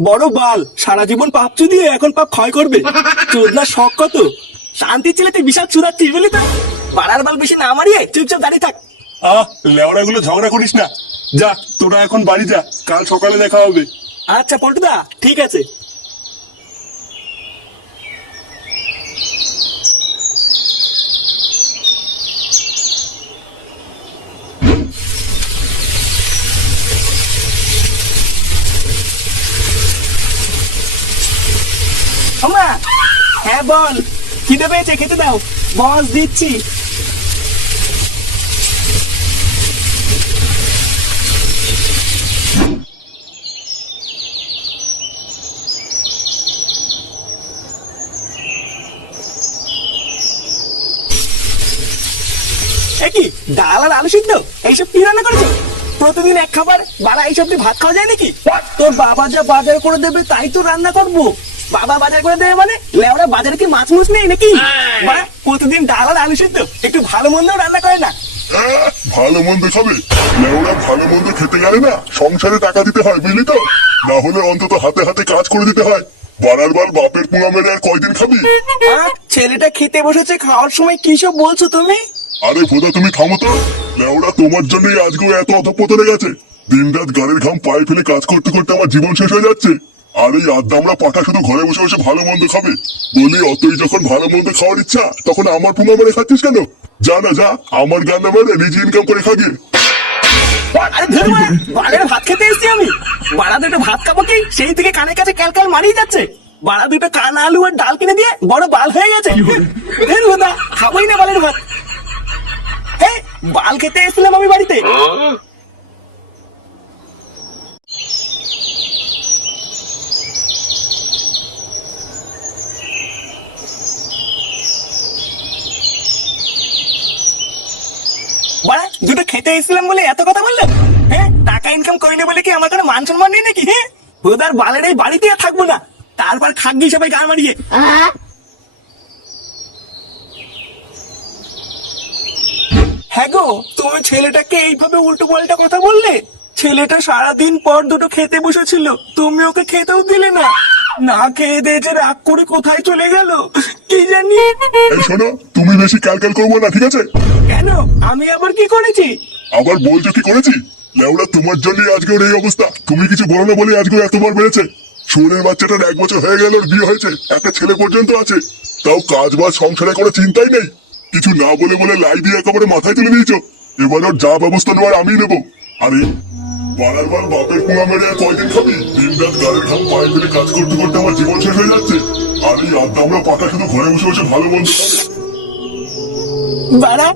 বড় বাল সারা জীবন পাপ দিয়ে এখন পাপ ক্ষয় করবে। চোদনা শখ কত? শান্তি ছেলে তুই বিশাল চুদাচ্ছিস বলি তো। বাড়ার বাল বেশি না মারিয়ে চুপচাপ দাঁড়িয়ে থাক। আহ লেওড়া গুলো ঝগড়া করিস না। যা তোরা এখন বাড়ি যা কাল সকালে দেখা হবে। আচ্ছা পল্টুদা ঠিক আছে। হ্যাঁ বল খিদে পেয়েছে খেতে দাও। বস দিচ্ছি। কি ডাল আর আলু সিদ্ধ? এইসব কি রান্না করেছ? প্রতিদিন এক খাবার বাড়া এইসব দিয়ে ভাত খাওয়া যায় নাকি? তোর বাবা যা বাজার করে দেবে তাই তো রান্না করব। বাবা বাজার করে দেবে মানে? লেওড়া বাজারে কি মাছ মুছ নেই নাকি? বাড়া প্রতিদিন ডাল আর আলু সিদ্ধ। একটু ভালো মন্দ রান্না করে না। ভালো মন্দ খাবে লেওরা ভালো মন্দ খেতে গেলে না। সংসারে টাকা দিতে হয় বুঝলি তো? না হলে অন্তত হাতে হাতে কাজ করে দিতে হয়। বাড়ার বার বাপের মেরে আর কয়দিন খাবি? ছেলেটা খেতে বসেছে খাওয়ার সময় কি সব বলছো তুমি? আরে ভোদা তুমি থামো তো। লেওরা তোমার জন্যই আজকেও এত অধপতনে গেছে। দিন রাত গাড়ির ঘাম পায়ে ফেলে কাজ করতে করতে আমার জীবন শেষ হয়ে যাচ্ছে। আর এই আদ্দামরা পাঠা শুধু ঘরে বসে বসে ভালো মন্দ খাবে? বলি অতই যখন ভালো মন্দ খাওয়ার ইচ্ছা তখন আমার পুঙা মেরে খাচ্ছিস কেন? যা না যা আমার গান মেরে নিজে ইনকাম করে বালের ভাত খেতে এসেছি আমি। বাড়া দুটো ভাত খাব কি? সেই থেকে কানের কাছে ক্যালক্যাল মারিয়ে যাচ্ছে। বাড়া দুটো কান আলু আর ডাল কিনে দিয়ে বড় বাল হয়ে গেছে। খাবোই না বালের ভাত। এই, বাল খেতে এসেছিলাম আমি বাড়িতে বাড়া দুটো খেতে এসেছিলাম বলে এত কথা বলল হ্যাঁ টাকা ইনকাম করি না বলে কি আমার কোনো মান সম্মান নেই নাকি হ্যাঁ? বোধার বালের এই বাড়িতে আর থাকব না। তারপর খাগ্গি সবাই গান মারিয়ে হ্যাঁ গো তুমি ছেলেটাকে এইভাবে উল্টো পাল্টা কথা বললে? ছেলেটা সারাদিন পর দুটো খেতে বসেছিল। তুমি ওকে খেতেও দিলে না। না খেয়ে দিয়ে রাগ করে কোথায় চলে গেল? কি জানি? শোনো, তুমি বেশি ক্যালক্যাল করব না, ঠিক আছে? কেন? আমি আবার কি করেছি? আবার বলছো কি করেছি? তোমার জন্যই আজকে ওর এই অবস্থা। তুমি কিছু বলো না বলে আজকে এতবার বেড়েছে বাচ্চাটার এক বছর হয়ে গেল, ওর বিয়ে হয়েছে। একটা ছেলে পর্যন্ত আছে। তাও কাজ সংসারে কোনো চিন্তাই নেই। কিছু না বলে বলে লাই দিয়ে একেবারে মাথায় তুলে এবার ওর যা ব্যবস্থা নেওয়ার আমি নেব। আরে বারার বার বাপের কুড়া মেরে কয়দিন খাবি? দিন রাত গাড়ির ঘাম পায়ে ফেলে কাজ করতে করতে আমার জীবন শেষ হয়ে যাচ্ছে। আর এই আড্ডা আমরা পাকা শুধু ঘরে বসে বসে ভালো খাবে। বাড়া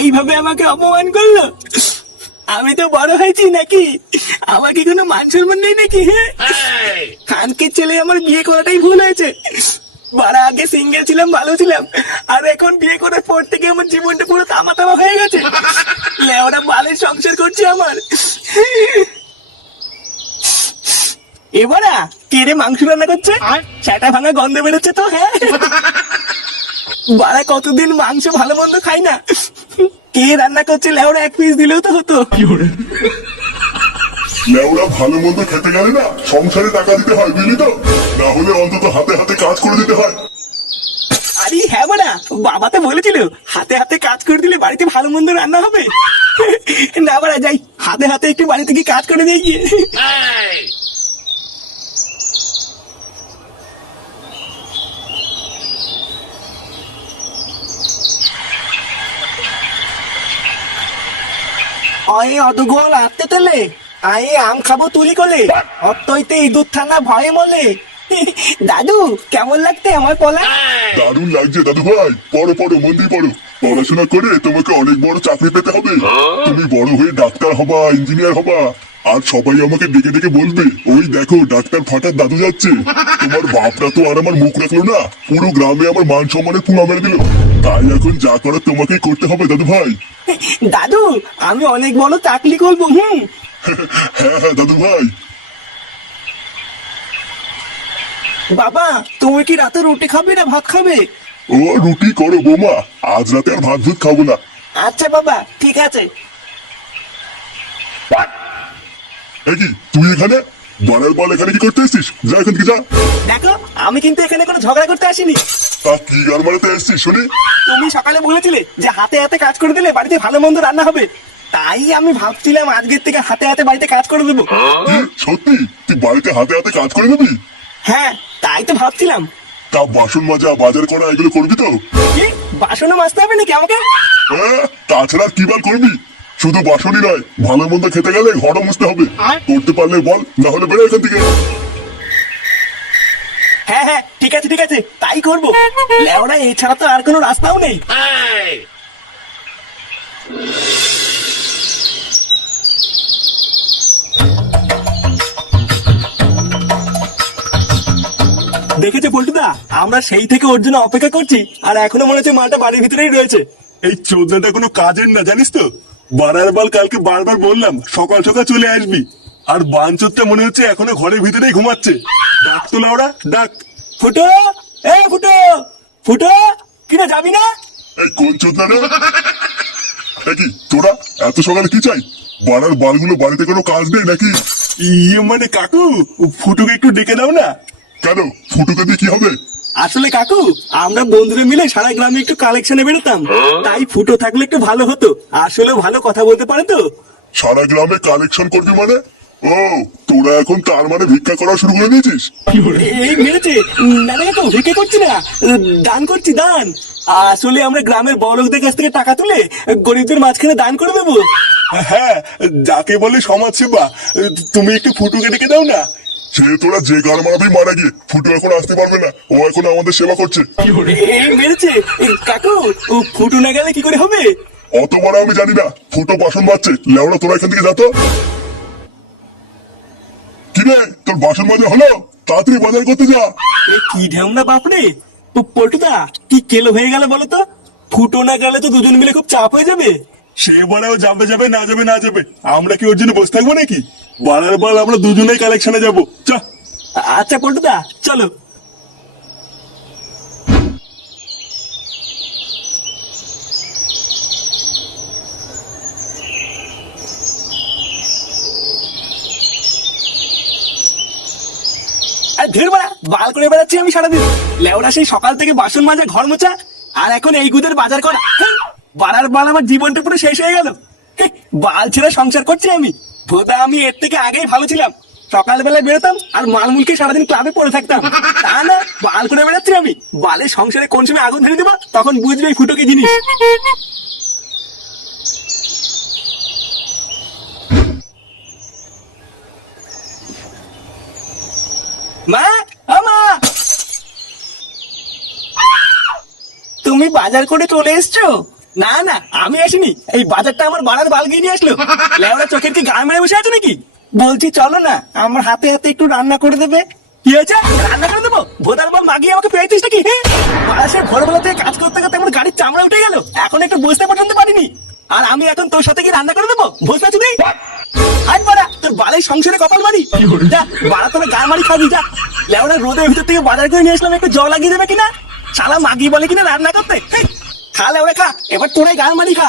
এইভাবে আমাকে অপমান করল? আমি তো বড় হয়েছি নাকি? আমার কি কোনো মান সম্মান নেই নাকি? হ্যাঁ খানকে ছেলে আমার বিয়ে করাটাই ভুল হয়েছে। বাড়া আগে সিঙ্গেল ছিলাম ভালো ছিলাম। আর এখন বিয়ে করার পর থেকে আমার জীবনটা পুরো তামা তামা হয়ে গেছে। লেওরা বালের সংসার করছে আমার। এবারা কেড়ে মাংস রান্না করছে? সেটা ভাঙা গন্ধ বেরোচ্ছে তো হ্যাঁ? বাড়া কতদিন মাংস ভালো মন্দ খাই না? কে রান্না করছে লেওরা এক পিস দিলেও তো হতো। লেওরা ভালো মন্দ খেতে গেলে না সংসারে টাকা দিতে হয় বুঝলি তো? না হলে অন্তত হাতে হাতে কাজ করে দিতে হয়। আরে হ্যাঁ বাড়া বাবা তো বলেছিল হাতে হাতে কাজ করে দিলে বাড়িতে ভালো মন্দ রান্না হবে। না বাড়া যাই হাতে হাতে একটু বাড়িতে গিয়ে কাজ করে দিয়ে গিয়ে। অয়ে অদগোল আটতে তেলে। আয়ে আম খাব তুলি কলে। অত্যইতে ইঁদুর থানা ভয়ে মলে। দাদু কেমন লাগতে আমার পলা? দারুণ লাগছে দাদু ভাই। পড়ো পড়ো মন দিয়ে পড়ো। পড়াশোনা করে তোমাকে অনেক বড় চাকরি পেতে হবে। তুমি বড় হয়ে ডাক্তার হবা ইঞ্জিনিয়ার হবা। আর সবাই আমাকে ডেকে ডেকে বলবে ওই দেখো ডাক্তার ফাটার দাদু যাচ্ছে। তোমার বাপরা তো আর আমার মুখ রাখল না পুরো গ্রামে আমার মান সম্মানের পুঙা মেরে দিল। তাই এখন যা করার তোমাকেই করতে হবে দাদু ভাই। দাদু আমি অনেক বড় চাকরি করব হুম? হ্যাঁ হ্যাঁ দাদু ভাই। বাবা তুমি কি রাতে রুটি খাবে না ভাত খাবে? ও রুটি করো বৌমা আজ রাতে আর ভাত ভুত খাব না। আচ্ছা বাবা ঠিক আছে। এ কি তুই এখানে? বানার বল এখানে কি করতে এসছিস? যা এখান থেকে যা। দেখো আমি কিন্তু এখানে কোনো ঝগড়া করতে আসিনি। তা কি গান মারাতে এসছিস শুনি? তুমি সকালে বলেছিলে যে হাতে হাতে কাজ করে দিলে বাড়িতে ভালো মন্দ রান্না হবে। তাই আমি ভাবছিলাম আজকের থেকে হাতে হাতে বাড়িতে কাজ করে দেবো। সত্যি? তুই বাড়িতে হাতে হাতে কাজ করে দিবি হ্যাঁ তাই তো ভাবছিলাম। তা বাসন মাজা বাজার করা এগুলো করবি তো? বাসনও মাজতে হবে নাকি আমাকে? হ্যাঁ তাছাড়া কি বার করবি? শুধু বাসনই নয় ভালো মন্দ খেতে গেলে ঘরও মুছতে হবে। করতে পারলে বল না হলে বেরো এখান থেকে। হ্যাঁ হ্যাঁ ঠিক আছে ঠিক আছে তাই করব। লেওরা এছাড়া তো আর কোনো রাস্তাও নেই। দেখেছে পল্টুদা? আমরা সেই থেকে ওর জন্য অপেক্ষা করছি আর এখনও মনে হচ্ছে মালটা বাড়ির ভিতরেই রয়েছে। এই চোদ্দটা কোনো কাজের না জানিস তো? বারার বল কালকে বারবার বললাম সকাল সকাল চলে আসবি। আর বাঞ্চোরটা মনে হচ্ছে এখনও ঘরের ভিতরেই ঘুমাচ্ছে। ডাক তো লাউরা ডাক। ফুটো এ ফুটো ফুটো কিনা যাবি না? এই কোন চোদনা রে কি তোরা এত সকালে কি চাই? বাড়ার বালগুলো বাড়িতে কোনো কাজ নেই নাকি? ইয়ে মানে কাকু ফুটুকে একটু ডেকে দাও না। কেন? ফুটুকে দিয়ে কি হবে? আসলে কাকু আমরা বন্ধুরা মিলে সারা গ্রামে একটু কালেকশনে বেরোতাম। তাই ফুটো থাকলে একটু ভালো হতো। আসলে ভালো কথা বলতে পারে তো? সারা গ্রামে কালেকশন করবি মানে? ও তোরা এখন তার মানে ভিক্ষা করা শুরু করে দিয়েছিস? এই মেরেছে। না না কাকু ভিকে করছি না। দান করছি দান। আসলে আমরা গ্রামের বড়লোকদের কাছ থেকে টাকা তুলে গরিবদের মাঝখানে দান করে দেবো। হ্যাঁ যাকে বলে সমাজ সেবা তুমি একটু ফুটুকে ডেকে দাও না। সে তোরা যে মারাবি মারা গিয়ে। ফুটু এখন আসতে পারবে না। ও এখন আমাদের সেবা করছে। এই মেরেছে। কাকু ও ফুটু না গেলে কি করে হবে? অত বড় আমি জানি না। ফুটো বাসন বাজছে লেওড়া তোরা এখান থেকে যা তো। কি তোর বাসন মাজা হলো? তাড়াতাড়ি বাজার করতে যা। এ কি ঢেমনা বাপরে? ও পল্টুদা কি কেলো হয়ে গেল বলো তো? ফুটো না গেলে তো দুজন মিলে খুব চাপ হয়ে যাবে। সে বড়াও যাবে যাবে না যাবে না যাবে। আমরা কি ওর জন্য বসে থাকব নাকি? বারার বল আমরা দুজনেই কালেকশনে যাব। চা। আচ্ছা পল্টুদা, চলো। ধীর বেড়া বাল করে বেড়াচ্ছি আমি সারাদিন। লেওড়া সেই সকাল থেকে বাসন মাজা, ঘর মোছা, আর এখন এই গুদের বাজার করা। বাড়ার বাল আমার জীবনটা পুরো শেষ হয়ে গেল। বাল ছেড়ে সংসার করছি আমি। ভোদা আমি এর থেকে আগেই ভালো ছিলাম। সকালবেলা বেরোতাম আর মালমুলকে সারাদিন ক্লাবে পড়ে থাকতাম। তা না, বাল করে বেড়াচ্ছি আমি। বালের সংসারে কোন সময় আগুন ধরে দেবো, তখন বুঝবে ফুটোকে জিনিস। মা! তুমি বাজার করে চলে এসছো? না না আমি আসিনি। এই বাজারটা আমার বাড়ার বাল গিয়ে নিয়ে আসলো। লেওড়া চোখের কি গা মেরে বসে আছে নাকি? বলছি চলো না আমার হাতে হাতে একটু রান্না করে দেবে। কি হয়েছে? রান্না করে দেবো? ভোদার বল মাগিয়ে আমাকে পেয়েছিস নাকি? সে ভোরবেলা থেকে কাজ করতে করতে আমার গাড়ির চামড়া উঠে গেল। এখন একটু বুঝতে পর্যন্ত পারিনি। আর আমি এখন তোর সাথে কি রান্না করে দেবো? বুঝতে তুই আজ বাড়া তোর বালের সংসারে কপাল মারি। যা বাড়া তোর গা মারি খাবি যা। লেওড়া রোদের ভিতর থেকে বাজার করে নিয়ে আসলাম একটু জল লাগিয়ে দেবে কিনা? শালা মাগি বলে কিনা রান্না করতে। হেই, খা খা এবার তোরাই গাল মারি খা।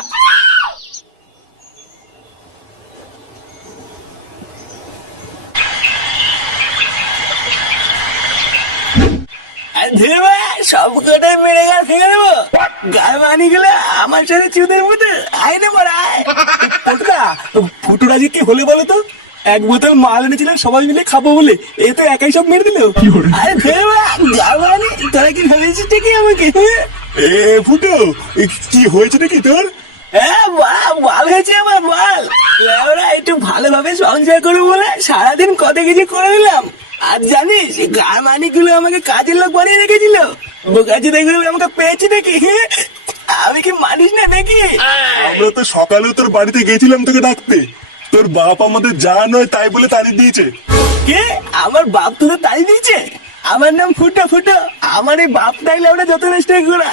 সব কটাই মেরে গাল ভেঙে দেবো। গাল মানি গেলে আমার সাথে চুদের মধ্যে আয় না বড় আয় ফুটুরা ফুটুরা যে কি হলে বলো তো? এক বোতল মাল এনেছিলাম সবাই মিলে খাব বলে। এ তো একাই সব মেরে দিল। আরে তোরা কি ভেবেছিস কি আমাকে? এ ফুটো কি হয়েছে নাকি তোর? হ্যাঁ বাল হয়েছে আমার বাল ওরা একটু ভালোভাবে সংসার করব বলে সারাদিন কত কিছু করে দিলাম আর জানিসগুলো আমাকে কাজের লোক বানিয়ে রেখেছিল। বোকাচি দেখলে আমাকে পেয়েছি নাকি? আমি কি মানিস না দেখি আমরা তো সকালেও তোর বাড়িতে গেছিলাম তোকে ডাকতে। তোর বাপ আমাদের যা নয় তাই বলে তাড়িয়ে দিয়েছে। কে? আমার বাপ তোদের তাই দিয়েছে? আমার নাম ফুটো ফুটো। আমার এই বাপ টাইলে ওটা যত নষ্ট করা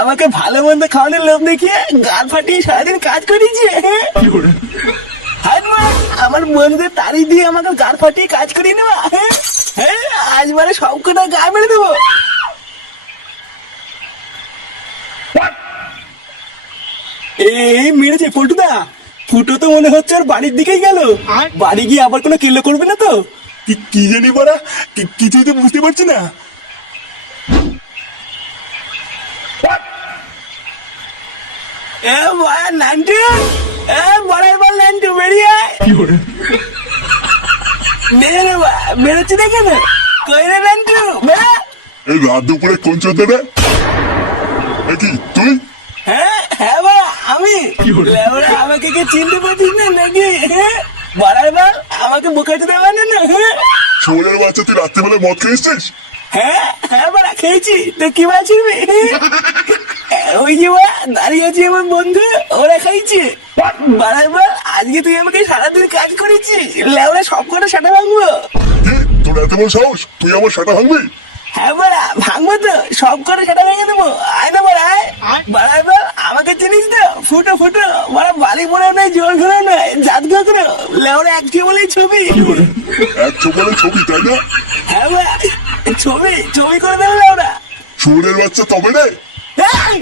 আমাকে ভালো মন্দ খাওয়ানোর লোভ দেখিয়ে গাল ফাটিয়ে সারাদিন কাজ করিয়েছে। আমার বন্ধুদের তাড়ি দিয়ে আমাকে গাল ফাটিয়ে কাজ করিয়ে নেওয়া। হ্যাঁ? হ্যাঁ? আজ মানে সব কটা গা মেরে দেবো। এই মেরেছে পল্টুদা ফুটো তো মনে হচ্ছে ওর বাড়ির দিকেই গেল। বাড়ি গিয়ে আবার কোনো কেলো করবে না তো? কি কি জানি বাড়া কি- কিছুই তো বুঝতে পারছি না। এ বড়া নান্টু এ বড়াই বল নান্টু বেরিয়ে আয়। বেরো রে বা বেরোচ্ছি না। কই রে নান্টু বেরো এই রাত দুপুরে কোন চোদ্দ রে কি তুই? হ্যাঁ হ্যাঁ আমি? আমাকে কে চিনতে পারছিস না নাকি? হ্যাঁ বড়াই আমাকে বোকাতে দেবে না না হ্যাঁ বাচ্চা তুই রাত্রিবেলা মদ খেয়ে এসছিস হ্যাঁ হ্যাঁ বড়া খেয়েছি। তো কি বলছিস ওই যে বা দাঁড়িয়ে আছি আমার বন্ধু ওরা খাইছে। বাড়াই বল আজকে তুই আমাকে সারাদিন কাজ করেছিস। লেবরা সব কটা সাটা ভাঙবো। তোর এত বড় সাহস? তুই আমার সাটা ভাঙবি? হ্যাঁ বড়া ভাঙবো তো। সব করে সেটা ভেঙে দেবো। আয় না বড়া আয় বাড়াই বল আমাকে চিনিস তো ফুটো ফটো বড়া বালি পড়েও নাই জোর ঘুরেও নাই জাত ঘুরে লেওরে এক বলেই ছবি। এক বলে ছবি তাই না? হ্যাঁ ভাই ছবি ছবি করে দেবে লেওরা। শোনের বাচ্চা তবে রে এই!